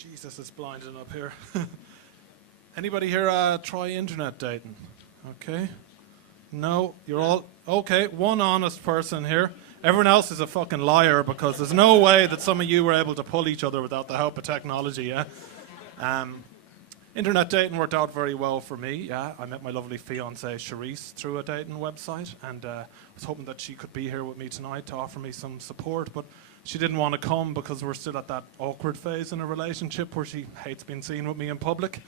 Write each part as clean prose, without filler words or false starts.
Jesus, it's blinding up here. Anybody here try internet dating? Okay. No, you're all... Okay, one honest person here. Everyone else is a fucking liar because there's no way that some of you were able to pull each other without the help of technology, yeah? Internet dating worked out very well for me, yeah. I met my lovely fiancée, Charisse, through a dating website, and I was hoping that she could be here with me tonight to offer me some support, but she didn't want to come because we're still at that awkward phase in a relationship where she hates being seen with me in public.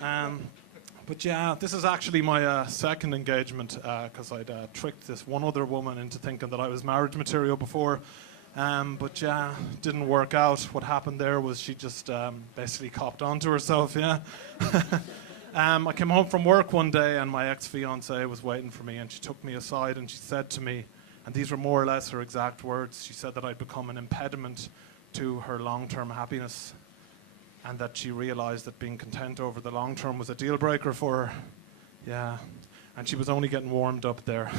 But yeah, this is actually my second engagement because I'd tricked this one other woman into thinking that I was marriage material before. But yeah, didn't work out. What happened there was she just basically copped onto herself, yeah. I came home from work one day and my ex-fiancée was waiting for me and she took me aside and she said to me, and these were more or less her exact words, she said that I'd become an impediment to her long-term happiness and that she realised that being content over the long term was a deal breaker for her. Yeah, and she was only getting warmed up there.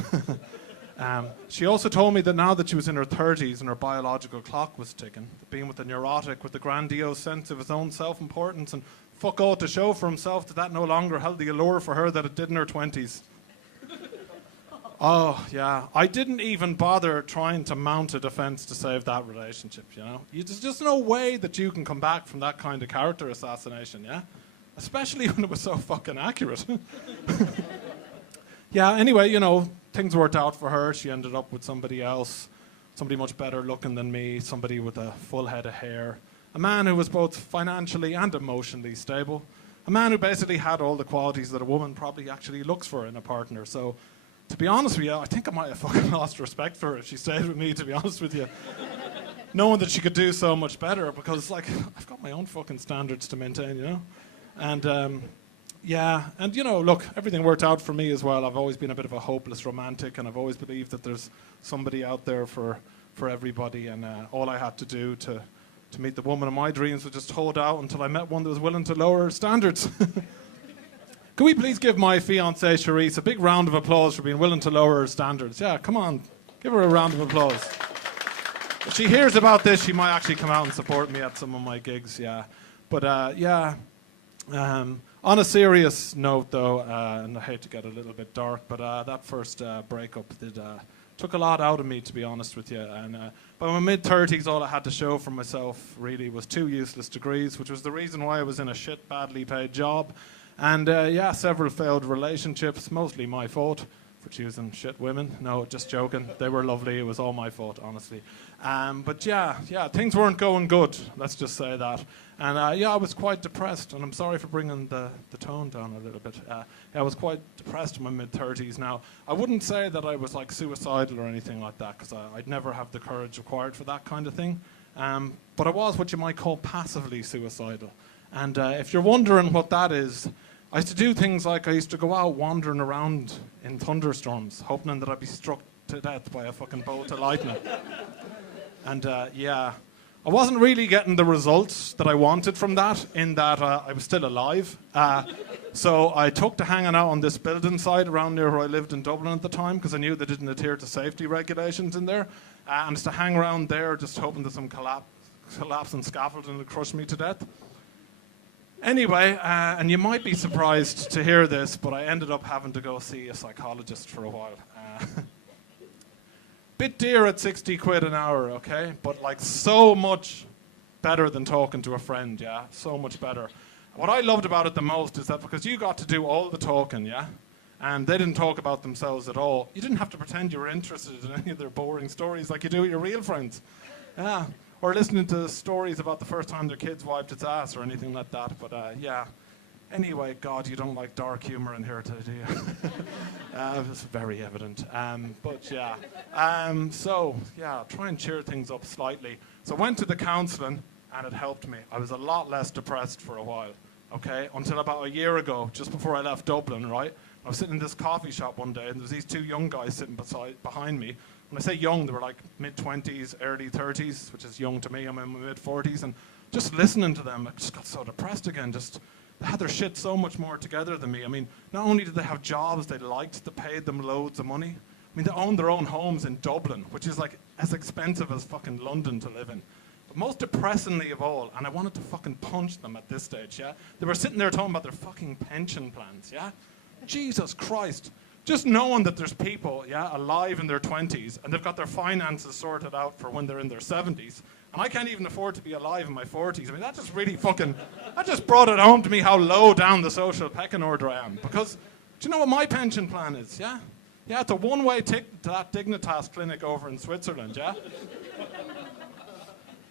She also told me that now that she was in her 30s and her biological clock was ticking, that being with a neurotic with a grandiose sense of his own self-importance and fuck all to show for himself, that no longer held the allure for her that it did in her 20s. Oh, yeah. I didn't even bother trying to mount a defense to save that relationship, you know? There's just no way that you can come back from that kind of character assassination, yeah? Especially when it was so fucking accurate. Yeah, anyway, you know, things worked out for her. She ended up with somebody else, somebody much better looking than me, somebody with a full head of hair, a man who was both financially and emotionally stable, a man who basically had all the qualities that a woman probably actually looks for in a partner. So, to be honest with you, I think I might have fucking lost respect for her if she stayed with me, to be honest with you. Knowing that she could do so much better, because, like, I've got my own fucking standards to maintain, you know? And, yeah, and, you know, look, everything worked out for me as well. I've always been a bit of a hopeless romantic, and I've always believed that there's somebody out there for everybody, and all I had to do to meet the woman of my dreams was just hold out until I met one that was willing to lower her standards. Can we please give my fiancée, Charisse, a big round of applause for being willing to lower her standards? Yeah, come on. Give her a round of applause. If she hears about this, she might actually come out and support me at some of my gigs, yeah. But, yeah. On a serious note, though, and I hate to get a little bit dark, but that first breakup took a lot out of me, to be honest with you. And by my mid-30s, all I had to show for myself, really, was 2 useless degrees, which was the reason why I was in a shit, badly paid job. And yeah, several failed relationships, mostly my fault for choosing shit women. No, just joking. They were lovely. It was all my fault, honestly. But yeah, things weren't going good. Let's just say that. And yeah, I was quite depressed. And I'm sorry for bringing the tone down a little bit. Yeah, I was quite depressed in my mid-30s. Now, I wouldn't say that I was like suicidal or anything like that, because I'd never have the courage required for that kind of thing. But I was what you might call passively suicidal. And if you're wondering what that is, I used to do things like I used to go out wandering around in thunderstorms, hoping that I'd be struck to death by a fucking bolt of lightning. And yeah, I wasn't really getting the results that I wanted from that, in that I was still alive. So I took to hanging out on this building site around near where I lived in Dublin at the time, because I knew they didn't adhere to safety regulations in there. And just to hang around there, just hoping that some collapsing scaffolding would crush me to death. Anyway, and you might be surprised to hear this, but I ended up having to go see a psychologist for a while. Bit dear at 60 quid an hour, okay? But like so much better than talking to a friend, yeah? So much better. What I loved about it the most is that because you got to do all the talking, yeah? And they didn't talk about themselves at all. You didn't have to pretend you were interested in any of their boring stories like you do with your real friends. Yeah. Or listening to stories about the first time their kids wiped its ass or anything like that. But yeah. Anyway, God, you don't like dark humour in here, do you? It was very evident. But yeah. So, yeah, try and cheer things up slightly. So I went to the counselling and it helped me. I was a lot less depressed for a while, okay? Until about a year ago, just before I left Dublin, right? I was sitting in this coffee shop one day and there was these 2 young guys sitting behind me. When I say young, they were like mid-20s, early 30s, which is young to me. I'm in my mid-40s. And just listening to them, I just got so depressed again. Just, they had their shit so much more together than me. I mean, not only did they have jobs they liked that paid them loads of money. I mean, they owned their own homes in Dublin, which is like as expensive as fucking London to live in. But most depressingly of all, and I wanted to fucking punch them at this stage, yeah? They were sitting there talking about their fucking pension plans, yeah? Jesus Christ. Just knowing that there's people, yeah, alive in their 20s, and they've got their finances sorted out for when they're in their 70s, and I can't even afford to be alive in my 40s. I mean, that just really fucking, that just brought it home to me how low down the social pecking order I am. Because, do you know what my pension plan is, yeah? Yeah, it's a one-way ticket to that Dignitas clinic over in Switzerland, yeah?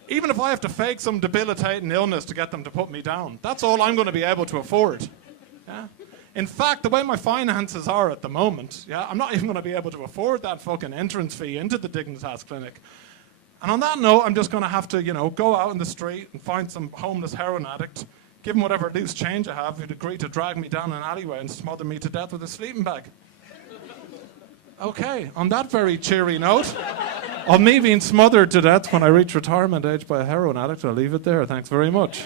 Even if I have to fake some debilitating illness to get them to put me down, that's all I'm going to be able to afford. Yeah? In fact, the way my finances are at the moment, yeah, I'm not even going to be able to afford that fucking entrance fee into the Dignitas clinic. And on that note, I'm just going to have to, you know, go out in the street and find some homeless heroin addict, give him whatever loose change I have, who'd agree to drag me down an alleyway and smother me to death with a sleeping bag. Okay, on that very cheery note, of me being smothered to death when I reach retirement age by a heroin addict, I'll leave it there. Thanks very much.